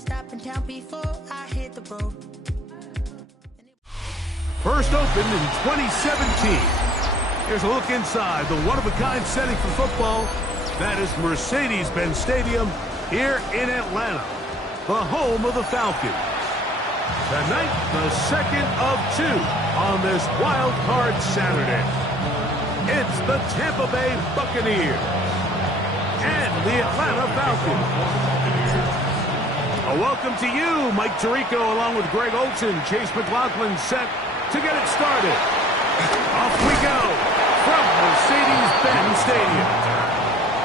stop in town before I hit the road. First opened in 2017. Here's a look inside the one-of-a-kind setting for football. That is Mercedes-Benz Stadium here in Atlanta, the home of the Falcons. Tonight, the second of two on this Wild Card Saturday. It's the Tampa Bay Buccaneers and the Atlanta Falcons. A welcome to you, Mike Tirico, along with Greg Olson. Chase McLaughlin set to get it started. Off we go from Mercedes-Benz Stadium.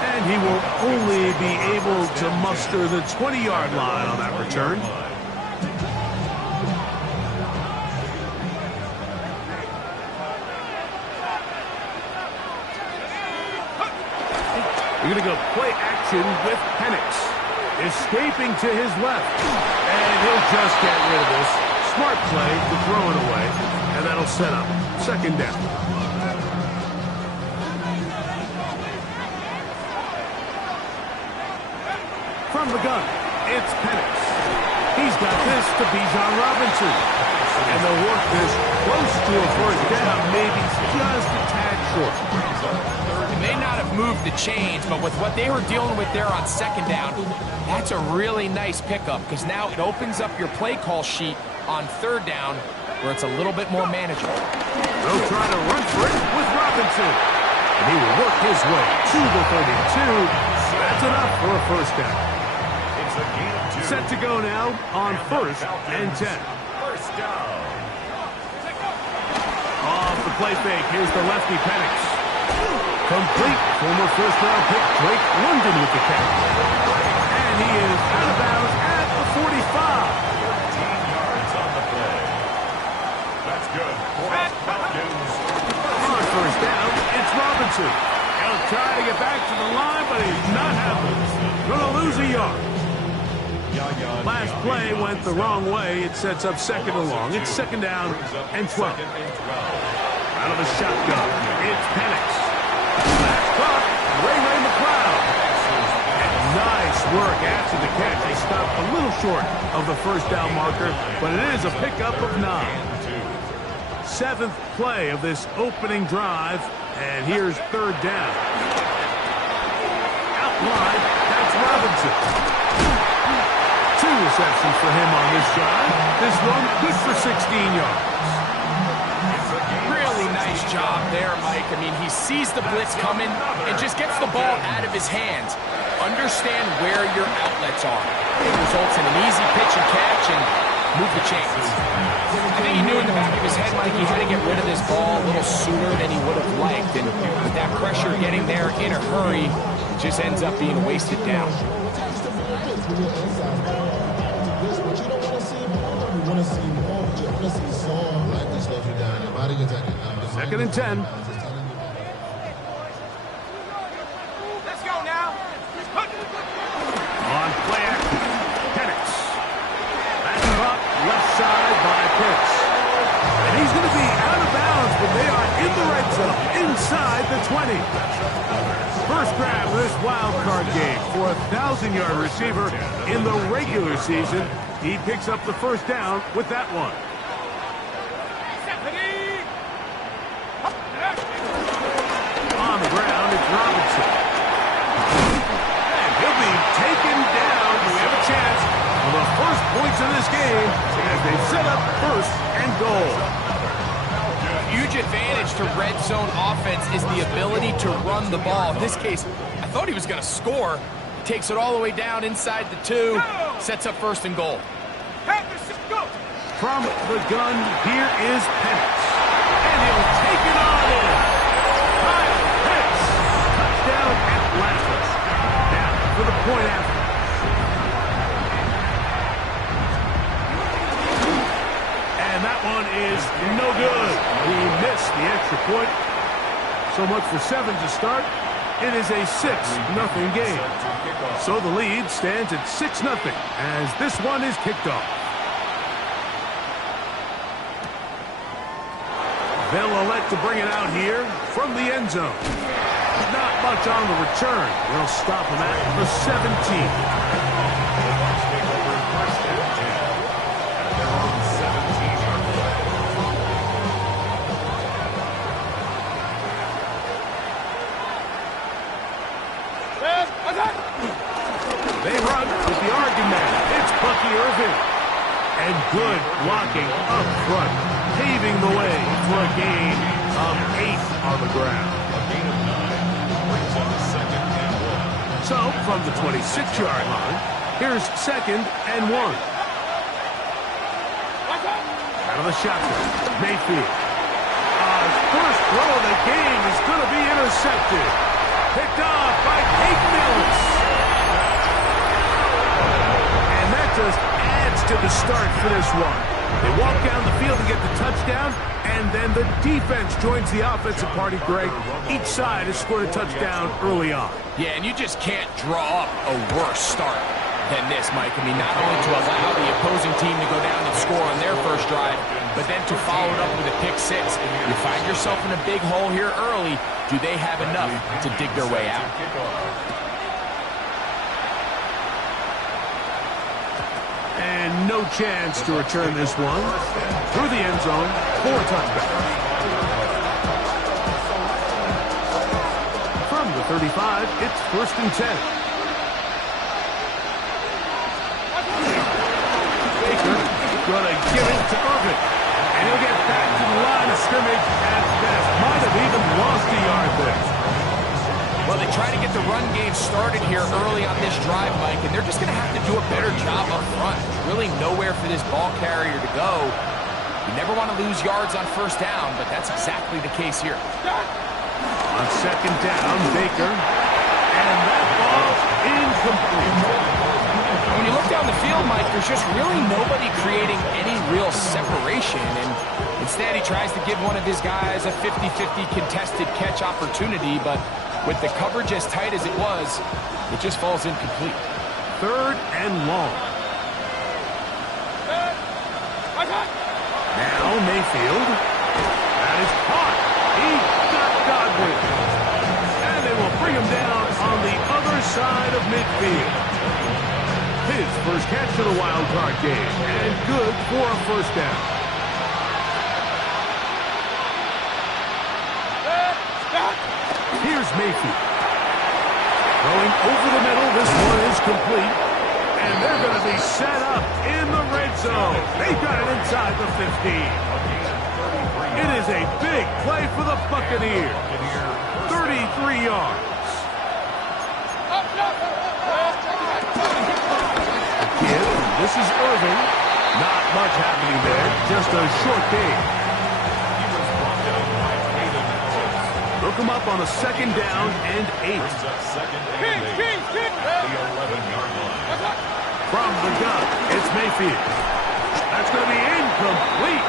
And he will only be able to muster the 20-yard line on that return. We're going to go play action with Penix. Escaping to his left. And he'll just get rid of this. Smart play to throw it away. And that'll set up second down. From the gun, it's Penix. He's got this to Bijan Robinson. And they'll work this close to a first down, maybe just a tad short. It may not have moved the chains, but with what they were dealing with there on second down, that's a really nice pickup because now it opens up your play call sheet on third down where it's a little bit more manageable. They'll try to run for it with Robinson. And he will work his way to the 32. That's enough for a first down. Set to go now on first and 10. First down. Off the play fake, here's the lefty Penix. Complete. Former first-round pick Drake London with the catch. And he is out of bounds at the 45. 14 yards on the play. That's good for the Falcons. On first down, it's Robinson. He'll try to get back to the line, but he's not happening. Going to lose a yard. Last play went the wrong way. It sets up second and long. It's second down and 12. Out of the shotgun, it's Penix. That's caught. Ray McLeod. Nice work after the catch. They stopped a little short of the first down marker, but it is a pickup of 9. Seventh play of this opening drive, and here's third down. Out wide, that's Robinson. 2 receptions for him on this drive. This one good for 16 yards. Really nice job there, Mike. I mean, he sees the blitz coming and just gets the ball out of his hands. Understand where your outlets are. It results in an easy pitch and catch and move the chains. I think he knew in the back of his head, Mike, he had to get rid of this ball a little sooner than he would have liked. And with that pressure getting there in a hurry, it just ends up being wasted down. Second and 10. Let's go now. On play action, Penix. That's caught left side by Pitts. And he's going to be out of bounds, but they are in the red zone, inside the 20. First grab of this wild card game for a 1,000-yard receiver in the regular season. He picks up the first down with that one. On the ground, it's Robinson. And he'll be taken down. We have a chance for the first points of this game as they set up first and goal. Huge advantage to red zone offense is the ability to run the ball. In this case, I thought he was going to score. Takes it all the way down inside the 2. Sets up first and goal. From the gun, here is Penix. And he'll take it on in. Kyle Pitts. Touchdown Atlanta. Now for the point after. And that one is no good. He missed the extra point. So much for 7 to start. It is a 6-0 game. So the lead stands at 6-0 as this one is kicked off. They'll elect to bring it out here from the end zone. Not much on the return. They'll stop him at the 17. Irving. And good blocking up front, paving the way for a gain of 8 on the ground. A gain of 9 brings up a 2nd and 1. So, from the 26-yard line, here's 2nd and 1. Out of the shotgun, Mayfield. First throw of the game is going to be intercepted. Picked off by Peyton Ellis. And that just adds to the start for this one. They walk down the field and get the touchdown, and then the defense joins the offensive party, Greg. Each side has scored a touchdown early on. Yeah, and you just can't draw up a worse start than this, Mike. I mean, not only to allow the opposing team to go down and score on their first drive, but then to follow it up with a pick six. You find yourself in a big hole here early. Do they have enough to dig their way out? And no chance to return this one. Through the end zone, 4 touchdowns. From the 35, it's 1st and 10. Baker gonna give it to Irving. And he'll get back to the line of scrimmage at best. Might have even lost a yard there. Well, they try to get the run game started here early on this drive, Mike, and they're just going to have to do a better job up front. There's really nowhere for this ball carrier to go. You never want to lose yards on first down, but that's exactly the case here. On 2nd down, Baker. And that ball incomplete. When you look down the field, Mike, there's just really nobody creating any real separation, and instead he tries to give one of his guys a 50-50 contested catch opportunity, but with the coverage as tight as it was, it just falls incomplete. 3rd and long. Now Mayfield. That is caught. He got Godwin. And they will bring him down on the other side of midfield. His first catch of the wild card game, and good for a 1st down. Here's Mayfield. Throwing over the middle, this one is complete. And they're going to be set up in the red zone. They've got it inside the 15. It is a big play for the Buccaneers. 33 yards. This is Irving. Not much happening there. Just a short game. Look him up on a 2nd down and 8. From the gun, it's Mayfield. That's going to be incomplete.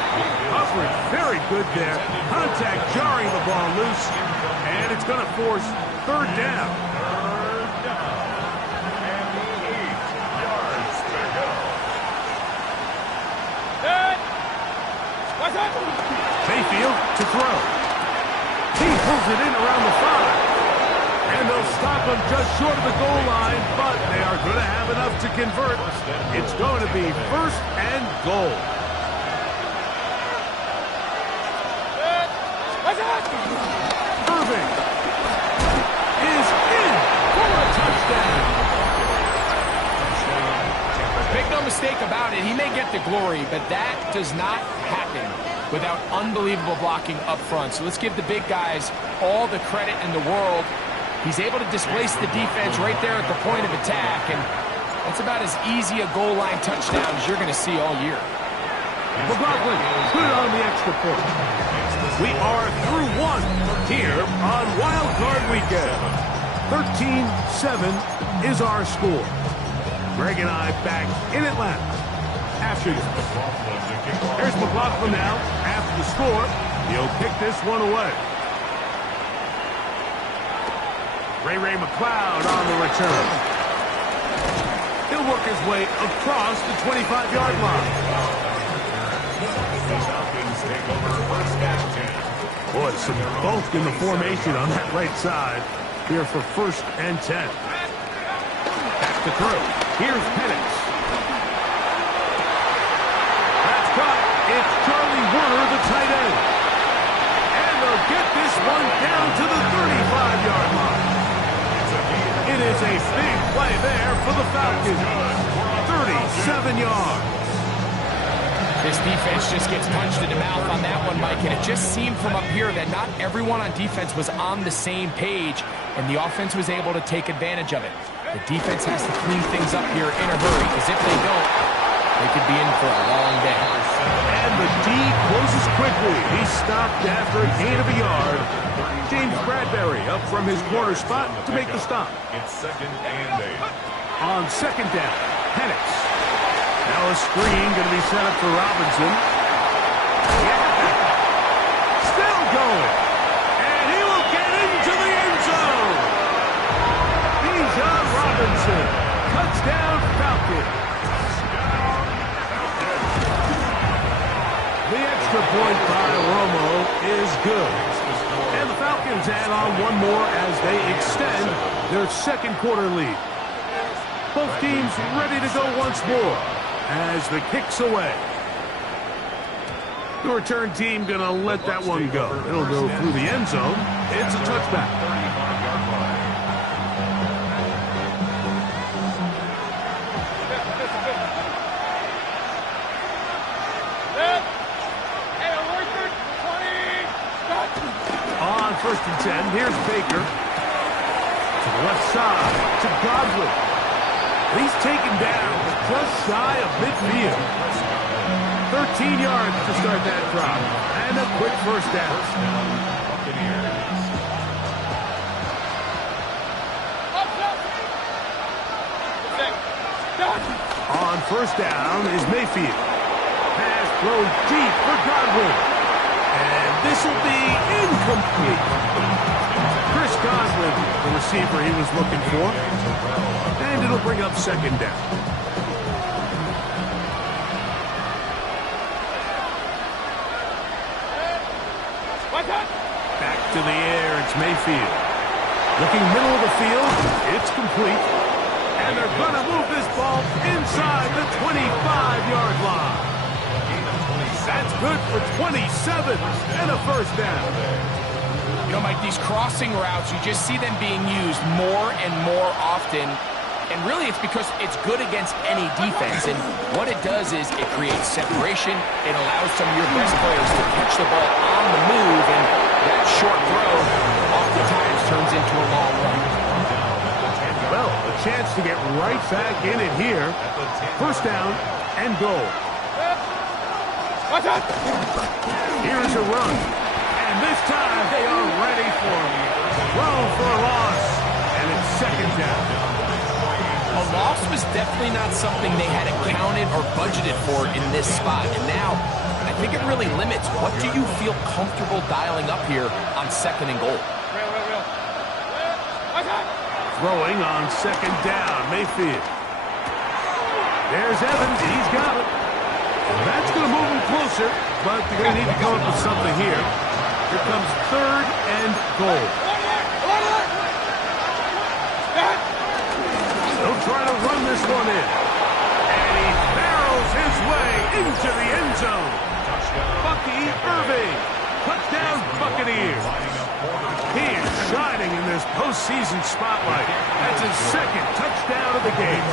Coverage very good there. Contact jarring the ball loose. And it's going to force 3rd down. Mayfield to throw. He pulls it in around the 5. And they'll stop him just short of the goal line, but they are going to have enough to convert. It's going to be 1st and goal. Irving is in for a touchdown. Make no mistake about it, he may get the glory, but that does not happen without unbelievable blocking up front. So let's give the big guys all the credit in the world. He's able to displace the defense right there at the point of attack, and that's about as easy a goal line touchdown as you're going to see all year. McLaughlin put it on the extra point. We are through 1 here on Wild Card Weekend. 13-7 is our score. Greg and I back in Atlanta after this. Here's McLaughlin now after the score. He'll kick this one away. Ray McLeod on the return. He'll work his way across the 25-yard line. Boy, some bulk in the formation on that right side here for 1st and 10. Back to throw. Here's Penix. That's caught. It's Charlie Warner, the tight end. And they'll get this one down to the 35-yard line. It is a big play there for the Falcons. 36 7 yards. This defense just gets punched in the mouth on that one, Mike, and it just seemed from up here that not everyone on defense was on the same page, and the offense was able to take advantage of it. The defense has to clean things up here in a hurry, because if they don't, they could be in for a long day. And the D closes quickly. He's stopped after a gain of a yard. James Bradbury up from his corner spot to make the stop. It's 2nd and 8. On 2nd down, Penix. Now a screen going to be set up for Robinson. Yeah. Still going. And he will get into the end zone. Bijan Robinson. Touchdown Falcons. The extra point by Romo is good. And the Falcons add on one more as they extend their 2nd quarter lead. Both teams ready to go once more as the kick's away. The return team going to let that one go. It'll go through the end zone. It's a touchback. 35-yard line. On 1st and 10, here's Baker. To the left side, to Godwin. He's taken down just shy of midfield. 13 yards to start that drive. And a quick first down. On 1st down is Mayfield. Pass thrown deep for Godwin. And this will be incomplete. Chris Godwin, the receiver he was looking for. And it'll bring up 2nd down. Back to the air, it's Mayfield. Looking middle of the field, it's complete. And they're going to move this ball inside the 25-yard line. That's good for 27 and a first down. You know, Mike, these crossing routes, you just see them being used more and more often. And really, it's because it's good against any defense. And what it does is it creates separation. It allows some of your best players to catch the ball on the move. And that short throw oftentimes turns into a long run. Well, a chance to get right back in it here. 1st down and goal. Here's a run. And this time they are ready for him. Thrown for a loss. And it's 2nd down. A loss was definitely not something they had accounted or budgeted for in this spot. And now, I think it really limits what do you feel comfortable dialing up here on 2nd and goal. Throwing on 2nd down, Mayfield. There's Evans. He's got it. That's going to move him closer, but they're going to need to come up with something here. Here comes 3rd and goal. They'll try to run this one in. And he barrels his way into the end zone. Bucky Irving. Touchdown Buccaneers. He is shining in this postseason spotlight. That's his 2nd touchdown of the game.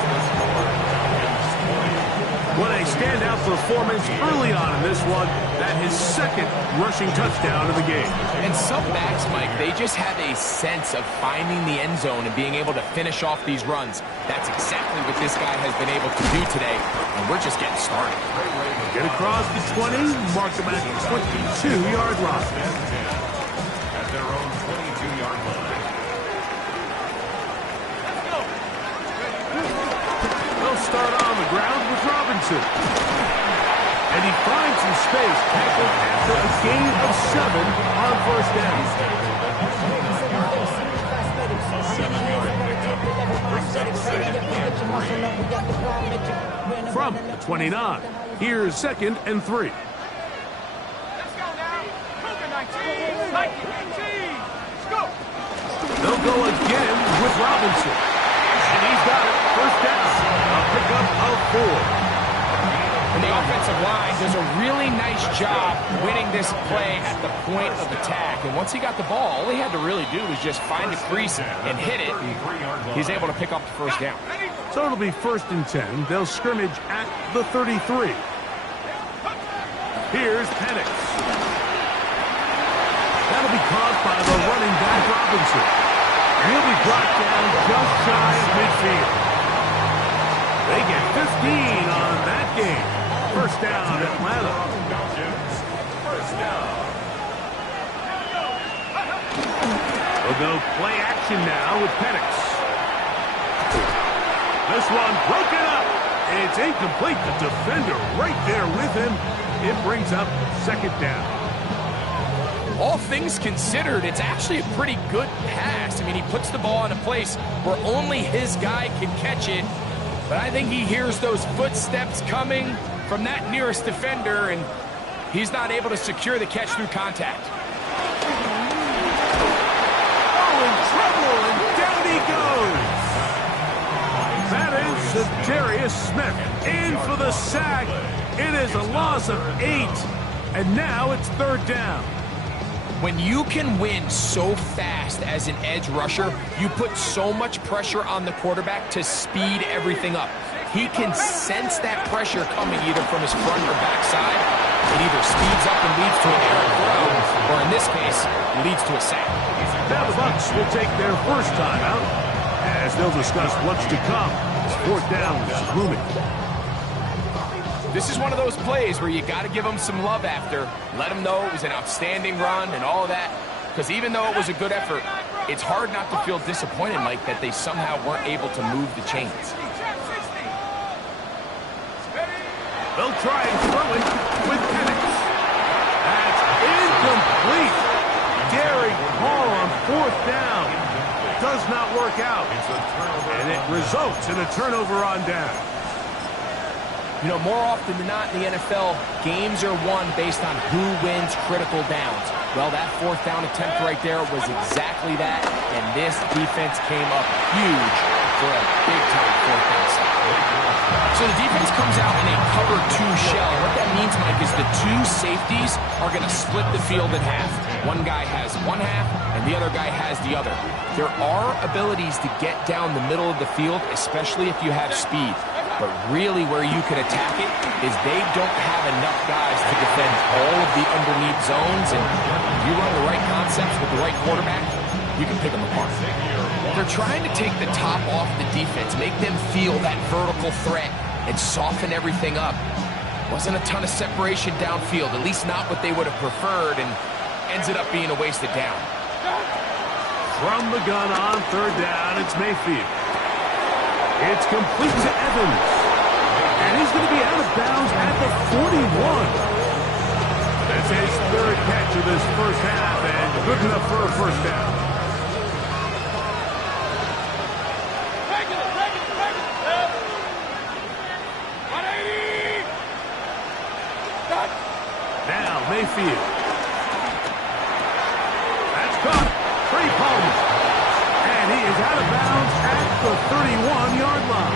What a standout performance early on in this one. That his 2nd rushing touchdown of the game. And some backs, Mike, they just have a sense of finding the end zone and being able to finish off these runs. That's exactly what this guy has been able to do today, and we're just getting started. Get across the 20, mark them at the 22-yard line. At their own 22-yard line. They'll start on the ground with Robinson. And he finds some space, tackled after a gain of 7 on 1st down. From the 29, here's 2nd and 3. Let's go now. COVID-19. Let's go. They'll go again with Robinson. And he's got it. 1st down. A pickup of 4. And the offensive line does a really nice job winning this play at the point of attack. And once he got the ball, all he had to really do was just find a crease and hit it. He's able to pick up the 1st down. So it'll be 1st and 10. They'll scrimmage at the 33. Here's Penix. That'll be caught by the running back Robinson. He'll be brought down just shy of midfield. They get 15 on that game. 1st down, Atlanta. First down. We'll go play action now with Penix. This one broken up. It's incomplete. The defender right there with him. It brings up 2nd down. All things considered, it's actually a pretty good pass. I mean, he puts the ball in a place where only his guy can catch it. But I think he hears those footsteps coming from that nearest defender, and he's not able to secure the catch through contact. Oh, in trouble, and down he goes. That is Darius Smith in for the sack. It is a loss of 8, and now it's 3rd down. When you can win so fast as an edge rusher, you put so much pressure on the quarterback to speed everything up. He can sense that pressure coming either from his front or back side. It either speeds up and leads to an errant throw, or in this case, leads to a sack. Now the Bucs will take their first time out, as they'll discuss what's to come. 4th down is looming. This is one of those plays where you got to give them some love after. Let them know it was an outstanding run and all of that. Because even though it was a good effort, it's hard not to feel disappointed, Mike, that they somehow weren't able to move the chains. They'll try and throw it with Penix. That's incomplete. Derek Hall on 4th down. Does not work out. And it results in a turnover on down. You know, more often than not in the NFL, games are won based on who wins critical downs. Well, that 4th down attempt right there was exactly that, and this defense came up huge for a big-time 4th down stop. So the defense comes out in a cover 2 shell. What that means, Mike, is the 2 safeties are going to split the field in half. One guy has one half, and the other guy has the other. There are abilities to get down the middle of the field, especially if you have speed. But really where you can attack it is they don't have enough guys to defend all of the underneath zones, and if you run the right concepts with the right quarterback, you can pick them apart. They're trying to take the top off the defense, make them feel that vertical threat, and soften everything up. Wasn't a ton of separation downfield, at least not what they would have preferred, and ends it up being a wasted down. From the gun on 3rd down, it's Mayfield. It's complete to Evans. And he's going to be out of bounds at the 41. That's his 3rd catch of this first half, and good enough for a 1st down. Now Mayfield. That's caught. Trey Palmer. And he is out of bounds at the 31-yard line.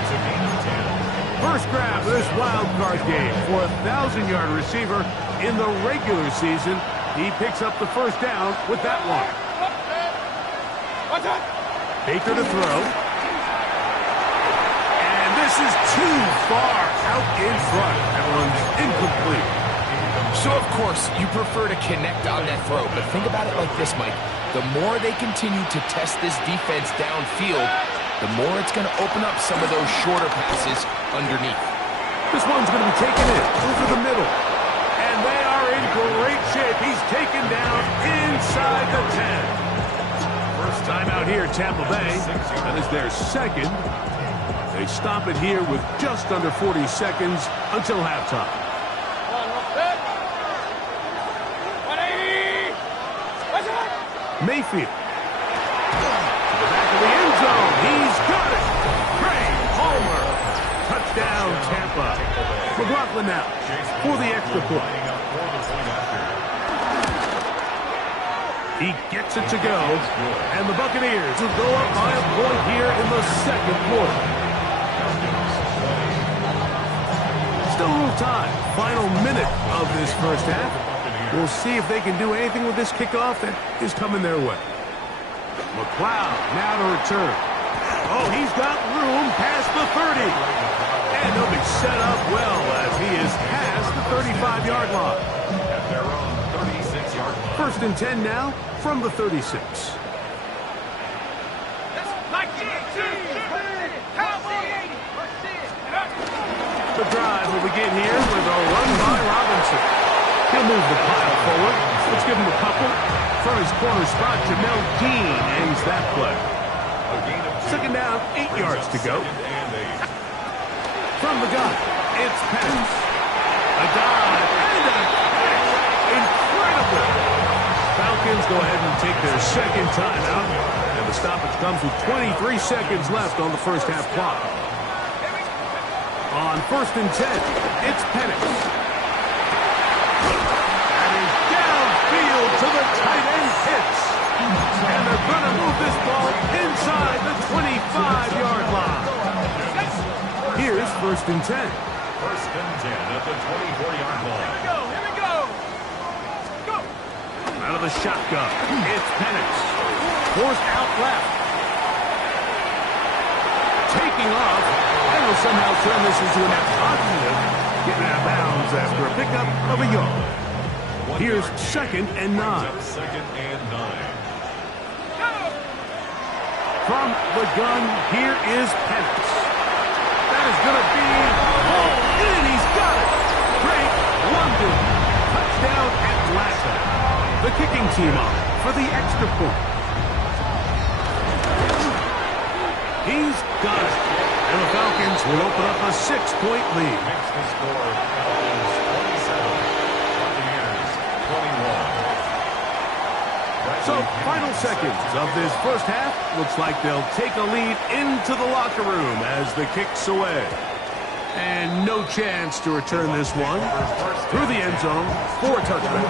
First grab of this wild card game for a 1,000-yard receiver in the regular season. He picks up the 1st down with that one. Baker to throw. And this is too far out in front. That one's incomplete. So, of course, you prefer to connect on that throw, but think about it like this, Mike. The more they continue to test this defense downfield, the more it's going to open up some of those shorter passes underneath. This one's going to be taken in over the middle. And they are in great shape. He's taken down inside the 10. First time out here, Tampa Bay. That is their 2nd. They stop it here with just under 40 seconds until halftime. Mayfield. To the back of the end zone. He's got it. Trey Palmer. Touchdown, Tampa. McLaughlin now for the extra point. He gets it to go. And the Buccaneers will go up by a point here in the 2nd quarter. Still a little time. Final minute of this first half. We'll see if they can do anything with this kickoff that is coming their way. McLeod now to return. Oh, he's got room past the 30. And he'll be set up well as he is past the 35-yard line. At their own 36-yard line. First and 10 now from the 36. The drive will begin here with a run by Robinson. He'll move the pile forward. Let's give him a couple. From his corner spot, Jamel Dean ends that play. Second down, 8 yards to go. From the gun, it's Penix. A dive and a catch. Incredible. Falcons go ahead and take their second timeout. And the stoppage comes with 23 seconds left on the first half clock. On first and 10, it's Penix. And he's downfield to the tight end hits. And they're going to move this ball inside the 25-yard line. Here's first and 10. First and 10 at the 24-yard line. Here we go. Go. Out of the shotgun, it's Penix. Forced out left. Taking off. And will somehow turn this into a net positive. Getting out of bounds after a pickup of a yard. Here's second and 9. Second and 9. From the gun, here is Penix. That is going to be pulled in. He's got it. Drake London. Touchdown Atlanta. The kicking team on for the extra point. He's got it. And the Falcons will open up a 6-point lead. Makes the score Falcons 27, Buccaneers 21. So, final seconds of this first half. Looks like they'll take a lead into the locker room as the kick's away. And no chance to return this one through the end zone for a touchdown.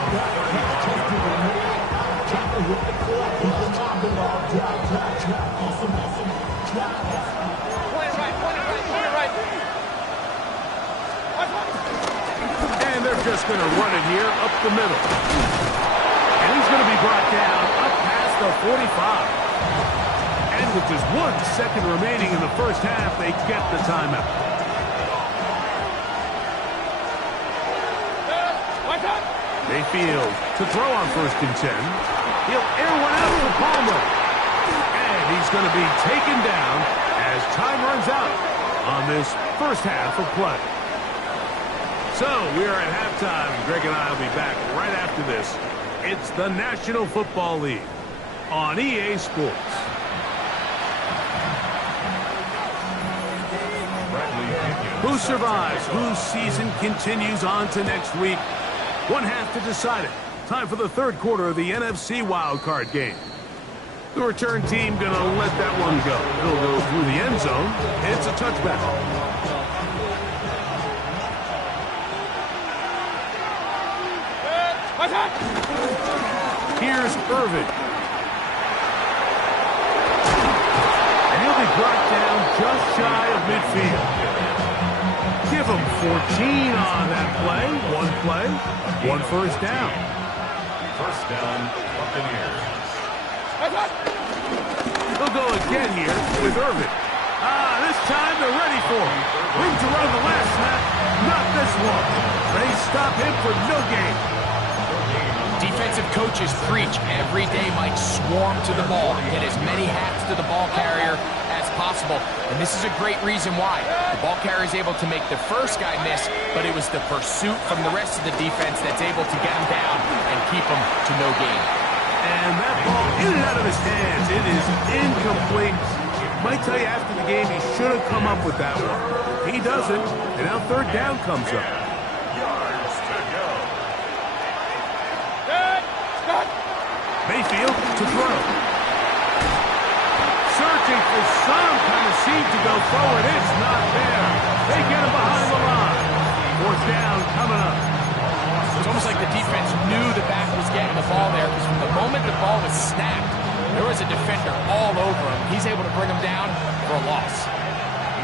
And they're just going to run it here up the middle. And he's going to be brought down up past the 45. And with just 1 second remaining in the first half, they get the timeout. Mayfield to throw on first and 10. He'll air one out to Palmer. And he's going to be taken down as time runs out on this first half of play. So we are at halftime. Greg and I will be back right after this. It's the National Football League on EA Sports. Who survives? Whose season continues on to next week? One half to decide it. Time for the third quarter of the NFC Wildcard game. The return team going to let that one go. It'll go through the end zone. It's a touchback. Here's Irvin. And he'll be brought down just shy of midfield. Give him 14 on that play. One first down. First down, Buccaneers. He'll go again here with Irvin. This time they're ready for him. Room to run the last snap. Not this one. They stop him for no gain. Defensive coaches preach every day Mike swarm to the ball, get as many hats to the ball carrier as possible. And this is a great reason why. The ball carrier is able to make the first guy miss, but it was the pursuit from the rest of the defense that's able to get him down and keep him to no gain. And that ball in and out of his hands. It is incomplete. Might tell you after the game he should have come up with that one. He doesn't, and now third down comes up. Yards to go. Mayfield to throw. Searching for some kind of seed to go forward. It's not there. They get him behind the line. Fourth down coming up. It's almost like the defense knew the back was getting the ball there, because from the moment the ball was snapped, there was a defender all over him. He's able to bring him down for a loss.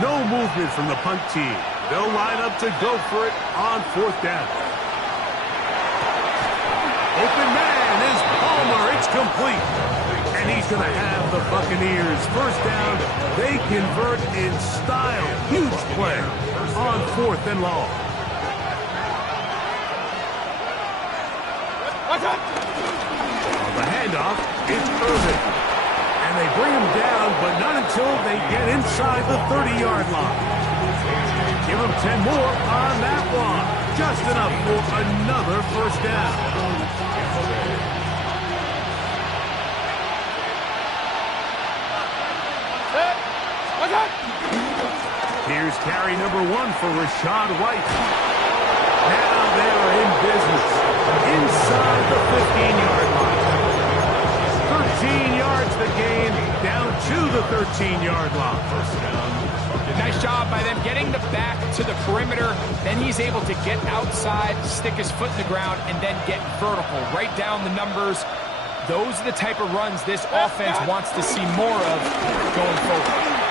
No movement from the punt team. They'll line up to go for it on fourth down. Open man is Palmer. It's complete. And he's going to have the Buccaneers. First down, they convert in style. Huge play on 4th and long. On the handoff, it's Irvin. And they bring him down, but not until they get inside the 30-yard line. Give him 10 more on that one. Just enough for another first down. Here's carry number 1 for Rashad White. Now they're in business inside the 15-yard line. 13 yards the gain, down to the 13-yard line. Nice job by them getting the back to the perimeter. Then he's able to get outside, stick his foot in the ground, and then get vertical. Right down the numbers. Those are the type of runs this offense wants to see more of going forward.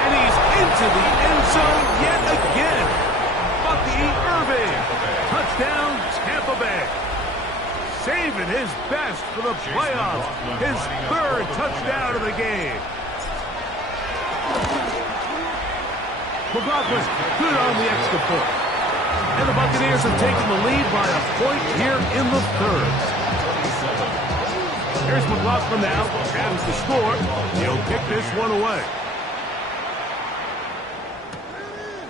And he's into the end zone yet again. Bucky Irving. Touchdown, Tampa Bay. Saving his best for the playoffs. His 3rd touchdown of the game. McLaughlin, good on the extra point. And the Buccaneers have taken the lead by a point here in the 3rd. Here's McLaughlin now. Has the score. He'll kick this one away.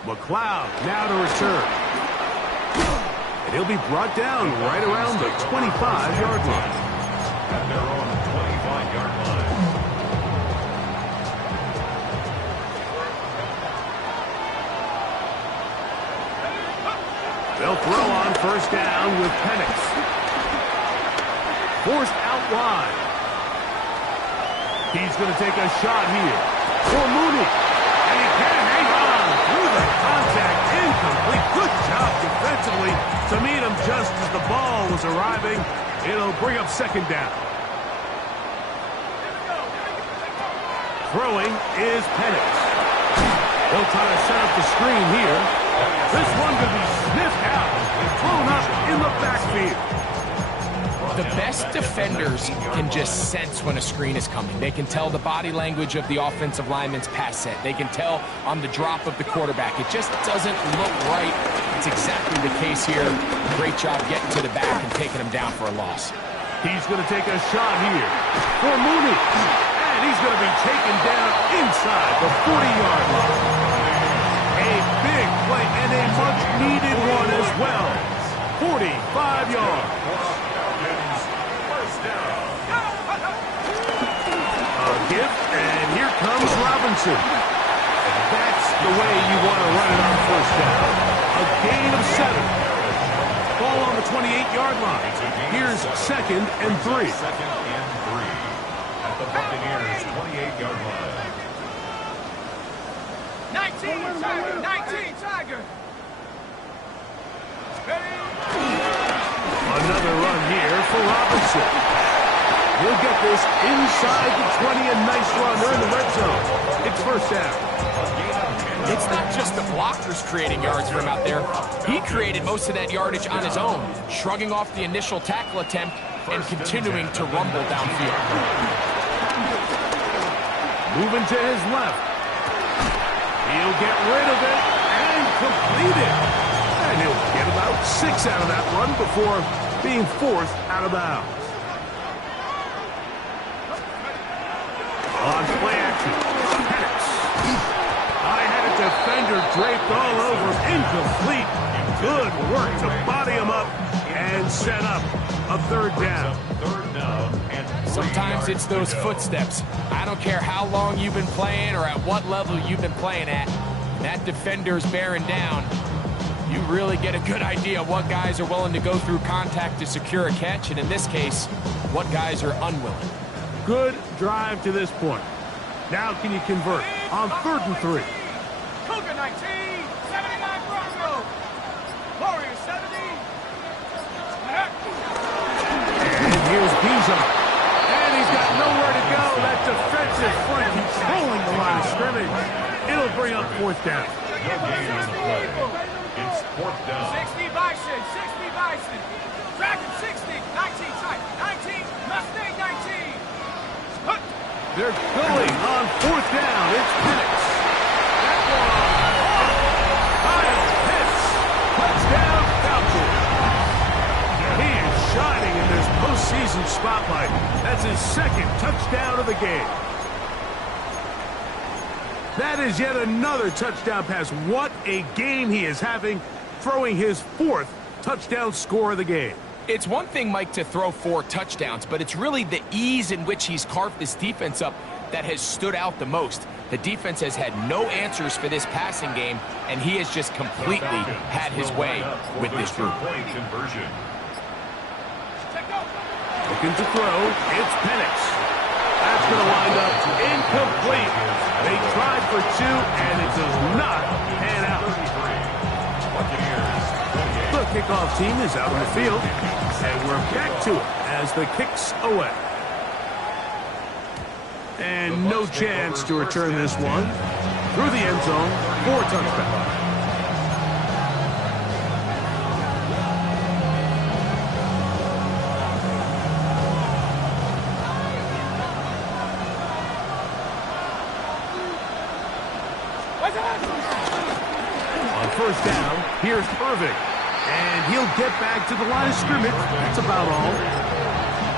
McLeod now to return. And he'll be brought down right around the 25-yard line. At their own 25-yard line. They'll throw on first down with Penix. Forced out wide. He's going to take a shot here for Mooney. And he can't hang on through the contact. Incomplete. Good job defensively to meet him just as the ball was arriving. It'll bring up second down. Throwing is Penix. They'll try to set up the screen here. This one could be sniffed out and thrown up in the backfield. The best defenders can just sense when a screen is coming. They can tell the body language of the offensive lineman's pass set. They can tell on the drop of the quarterback. It just doesn't look right. It's exactly the case here. Great job getting to the back and taking him down for a loss. He's going to take a shot here for Mooney. And he's going to be taken down inside the 40-yard line. A big play and a much-needed one as well. 45 yards. A gift, and here comes Robinson. That's the way you want to run it on first down. A gain of 7. Ball on the 28-yard line. Here's 2nd and 3. 2nd and 3 at the Buccaneers' 28-yard line. 19 Tiger! 19 Tiger! Another run here for Robinson. He'll get this inside the 20, a nice run. They're in the red zone. It's first down. It's not just the blockers creating yards for him out there. He created most of that yardage on his own, shrugging off the initial tackle attempt and continuing to rumble downfield. Moving to his left. He'll get rid of it and complete it. And he'll get about 6 out of that run before being forced out of bounds. On play action, Penix. I had a defender draped all over him. Incomplete. Good work to body him up and set up a 3rd down. Sometimes it's those footsteps. I don't care how long you've been playing or at what level you've been playing at. That defender's bearing down. You really get a good idea of what guys are willing to go through contact to secure a catch, and in this case, what guys are unwilling. Good drive to this point. Now can you convert on 3rd and 3? Cougar 19, 79 Broncos. Warriors 70. And here's Bijan. And he's got nowhere to go. That defensive front controlling the line of scrimmage. It'll bring up 4th down. No gain on the play. It's 4th down. 60 Bison, 60 Bison. Dragon 60, 19 tight, 19, Mustang 19. They're going on 4th down. It's Penix. That one hits. Touchdown, Falcons. He is shining in this postseason spotlight. That's his 2nd touchdown of the game. That is yet another touchdown pass. What a game he is having, throwing his 4th touchdown score of the game. It's one thing, Mike, to throw 4 touchdowns, but it's really the ease in which he's carved this defense up that has stood out the most. The defense has had no answers for this passing game, and he has just completely had his way with this group. Looking to throw, it's Penix. That's going to wind up incomplete. They tried for 2, and it does not pan out. The kickoff team is out on the field, and we're back to it as the kick's away. And no chance to return this one through the end zone for a touchdown. On 1st down, here's Irving. And he'll get back to the line of scrimmage. That's about all.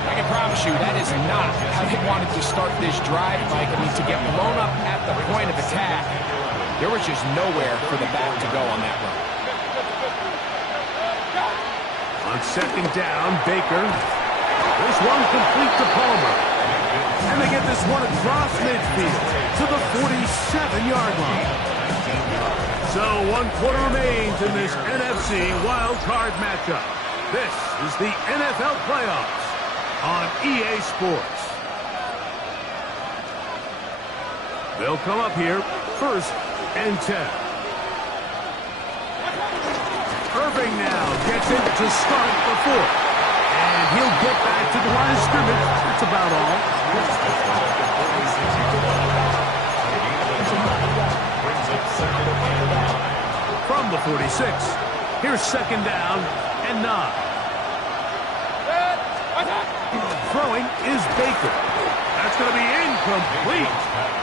I can promise you that is not how they wanted to start this drive, Mike. I mean, to get blown up at the point of attack, there was just nowhere for the back to go on that run. On 2nd down, Baker. This one complete to Palmer. And they get this one across midfield to the 47-yard line. So 1 quarter remains in this NFC Wildcard matchup. This is the NFL playoffs on EA Sports. They'll come up here 1st and 10. Irving now gets it to start the 4th. And he'll get back to the line of scrimmage. That's about all. From the 46, here's 2nd down and 9. Throwing is Baker. That's going to be incomplete.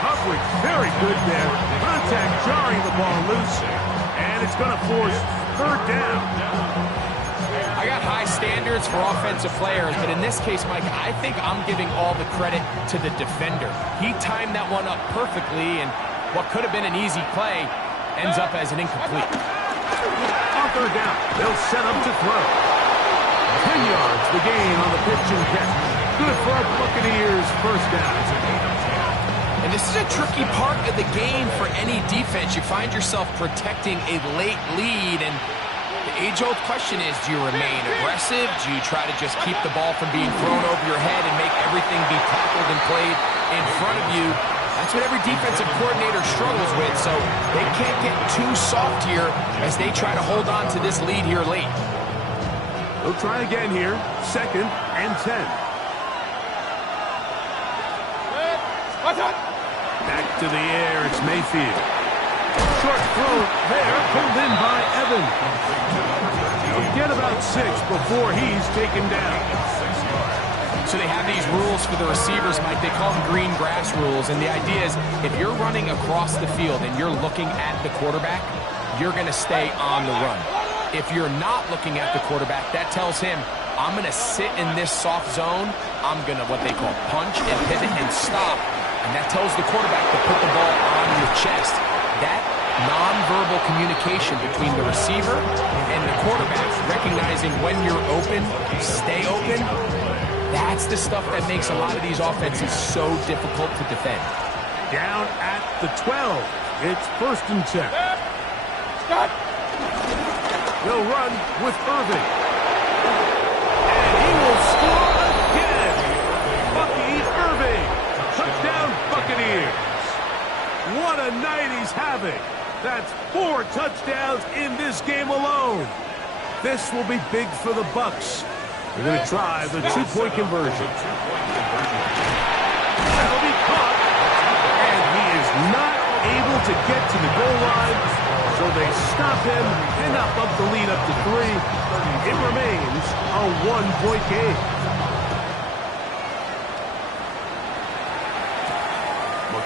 Coverage very good there. Contact jarring the ball loose. And it's going to force 3rd down. I got high standards for offensive players, but in this case, Mike, I think I'm giving all the credit to the defender. He timed that one up perfectly, and what could have been an easy play ends up as an incomplete. On 3rd down, they'll set up to throw. 10 yards the gain on the pitch and catch. Good for our Buccaneers, 1st down. And this is a tricky part of the game for any defense. You find yourself protecting a late lead, and the age-old question is, do you remain aggressive? Do you try to just keep the ball from being thrown over your head and make everything be tackled and played in front of you? That's what every defensive coordinator struggles with, so they can't get too soft here as they try to hold on to this lead here late. They'll try again here, 2nd and 10. Back to the air, it's Mayfield. Short throw there, pulled in by Evan. He'll get about 6 before he's taken down. So they have these rules for the receivers, Mike. They call them green grass rules. And the idea is if you're running across the field and you're looking at the quarterback, you're going to stay on the run. If you're not looking at the quarterback, that tells him, I'm going to sit in this soft zone. I'm going to what they call punch and pivot and stop. And that tells the quarterback to put the ball on your chest. That nonverbal communication between the receiver and the quarterback, recognizing when you're open, stay open, that's the stuff that makes a lot of these offenses so difficult to defend. Down at the 12. It's 1st and 10. They'll run with Irving. And he will score again. Bucky Irving. Touchdown, Buccaneers. What a night he's having. That's 4 touchdowns in this game alone. This will be big for the Bucs. They're going to try the 2-point conversion. That'll be caught. And he is not able to get to the goal line, so they stop him and up the lead up to 3. It remains a 1-point game.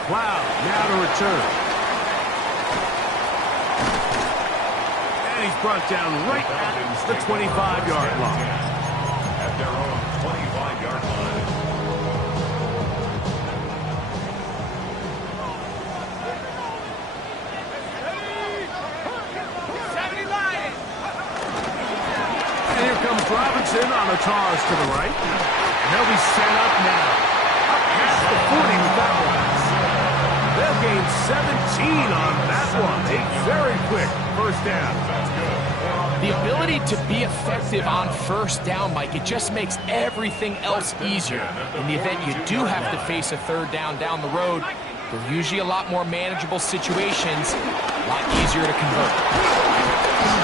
Cloud now to return. And he's brought down right at the 25-yard line. At their own 25-yard line. And here comes Robinson on a toss to the right. And they'll be set up now. Up past the 40 with that one. They'll gain 17 on that one. A very quick first down. The ability to be effective on first down, Mike, it just makes everything else easier. In the event you do have to face a third down the road, they're usually a lot more manageable situations, a lot easier to convert.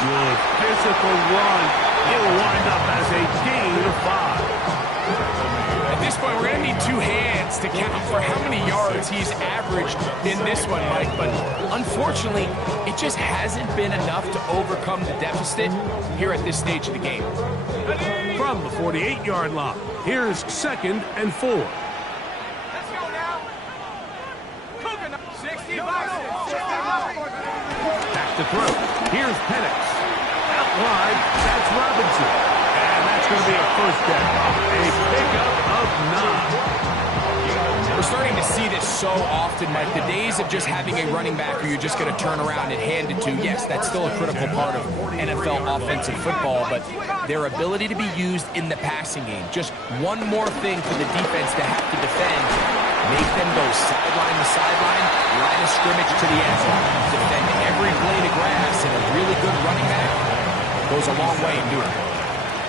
Good physical run. It'll wind up as a gain of 5. At this point, we're going to need 2 hands to count for how many yards he's averaged in this one, Mike. But unfortunately, it just hasn't been enough to overcome the deficit here at this stage of the game. From the 48-yard line, here's 2nd and 4. Let's go now. Cougar 65. Back to throw. Here's Penix. Out wide, that's Robinson. And that's going to be a first down. A pickup of 9. We're starting to see this so often, Mike. The days of just having a running back who you're just going to turn around and hand it to, yes, that's still a critical part of NFL offensive football, but their ability to be used in the passing game, just one more thing for the defense to have to defend, make them go sideline to sideline, line of scrimmage to the end zone. Defend every blade of grass, and a really good running back goes a long way in doing it.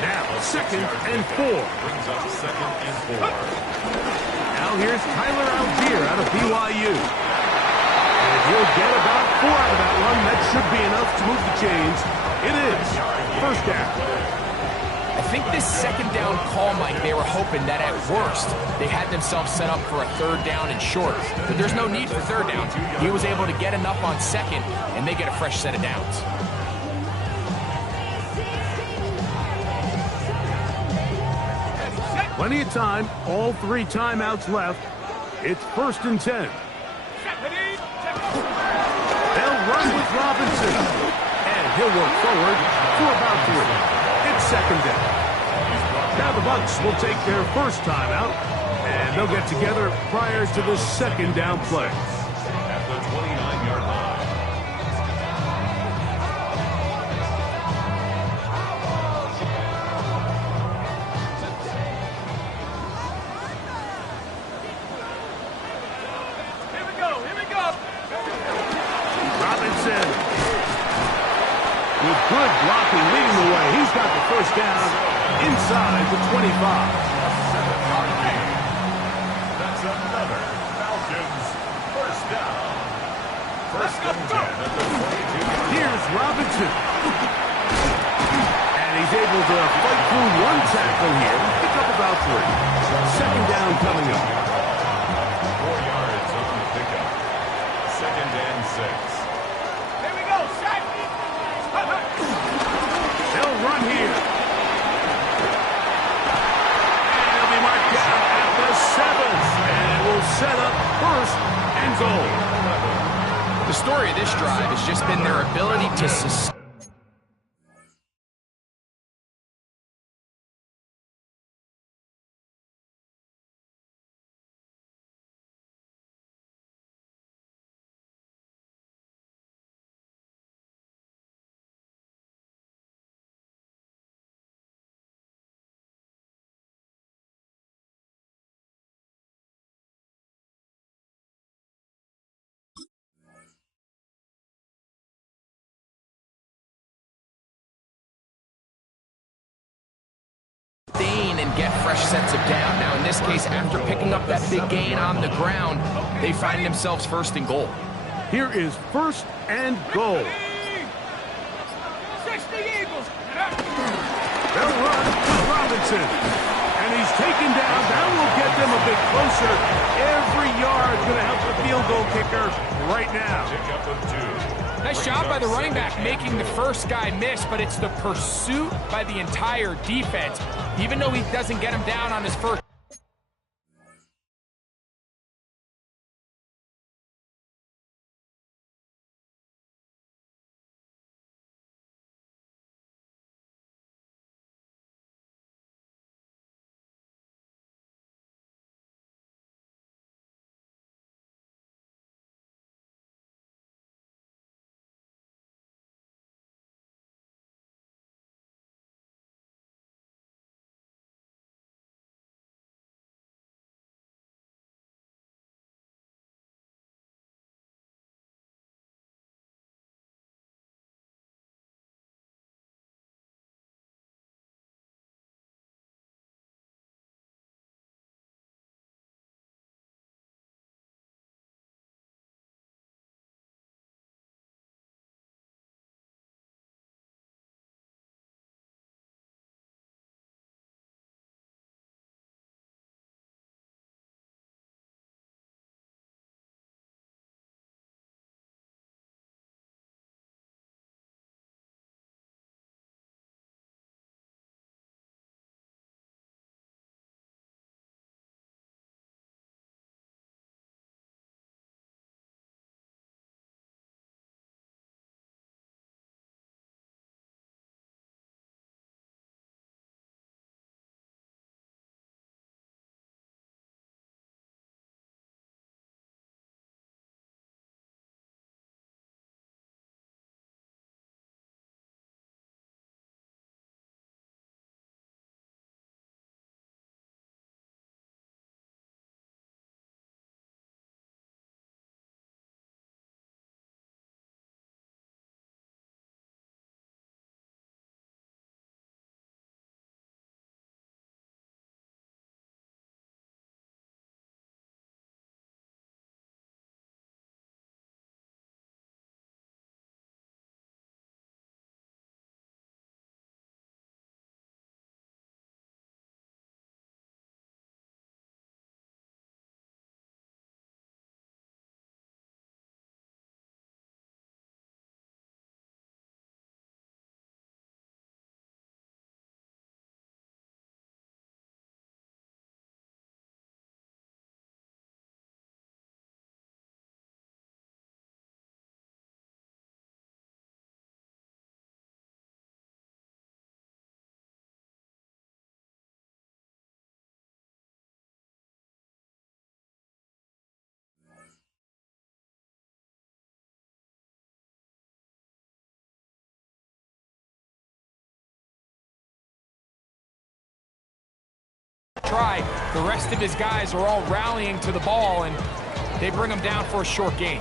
Now, 2nd and 4. Brings up 2nd and 4. Now here's Tyler Algier out of BYU. And he'll get about 4 out of that one. That should be enough to move the chains. It is first down. I think this 2nd down call, Mike, they were hoping that at worst they had themselves set up for a 3rd down and short. But there's no need for 3rd down. He was able to get enough on 2nd, and they get a fresh set of downs. Plenty of time. All 3 timeouts left. It's 1st and 10. They'll run with Robinson. And he'll work forward for about 3. It's 2nd down. Now the Bucs will take their first timeout, and they'll get together prior to the 2nd down play. At the 29-yard line. Robinson with good blocking leading the way. He's got the first down inside the 25. That's another Falcons first down. First and 10 at the 22. Here's Robinson. And he's able to fight through 1 tackle here. Pick up about 3. 2nd down coming up. 4 yards on the pickup. 2nd and 6. Here we go, set. They'll run here. And he'll be marked down at the 7th. And it will set up 1st and goal. The story of this drive has just been their ability to sustain. And get fresh sets of down. Now, in this case, after picking up that big gain on the ground, they find themselves 1st and goal. Here is 1st and goal. 60 Eagles. They'll run with Robinson. And he's taken down. That will get them a bit closer. Every yard going to help the field goal kicker right now. Pick up of 2. Nice job by the running back making the first guy miss, but it's the pursuit by the entire defense. Even though he doesn't get him down on his first try. The rest of his guys are all rallying to the ball, and they bring him down for a short gain.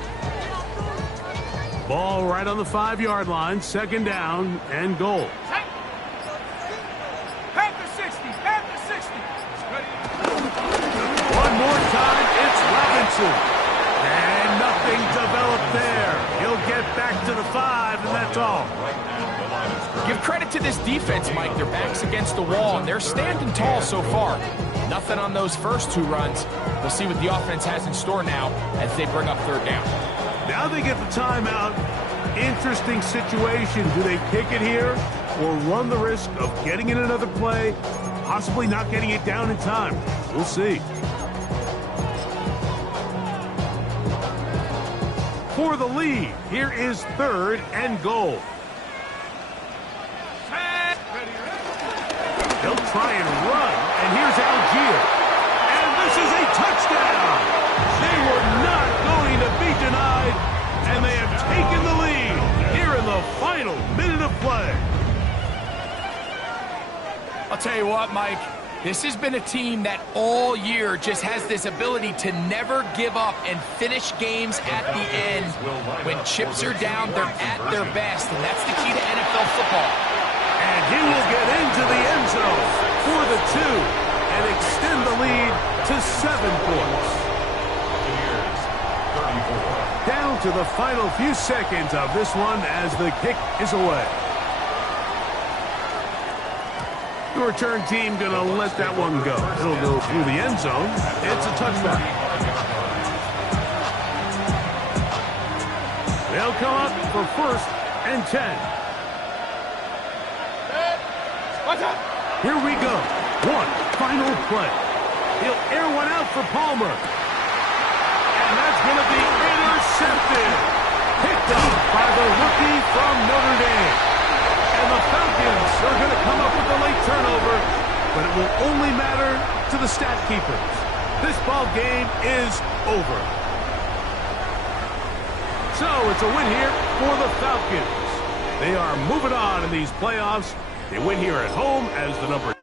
Ball right on the 5-yard line, second down and goal. Panther 60, Panther 60. One more time, it's Robinson. And nothing developed there. He'll get back to the 5, and that's all. Give credit to this defense, Mike. Their back's against the wall, and they're standing tall so far. Nothing on those first 2 runs. We'll see what the offense has in store now as they bring up third down. Now they get the timeout. Interesting situation. Do they kick it here or run the risk of getting in another play, possibly not getting it down in time? We'll see. For the lead, here is third and goal. They'll try and run, and here's Algier. And this is a touchdown. They were not going to be denied, and they have taken the lead here in the final minute of play. I'll tell you what, Mike, this has been a team that all year just has this ability to never give up and finish games at the end. When chips are down, they're at their best, and that's the key to NFL football. And he will get into the end zone for the 2 and extend the lead to 7 points. Down to the final few seconds of this one as the kick is away. The return team going to let that one go. It'll go through the end zone. It's a touchdown. They'll come up for first and 10. Here we go. One final play. He'll air one out for Palmer. And that's going to be intercepted. Picked up by the rookie from Notre Dame. And the Falcons are going to come up with a late turnover, but it will only matter to the stat keepers. This ball game is over. So it's a win here for the Falcons. They are moving on in these playoffs. They win here at home as the number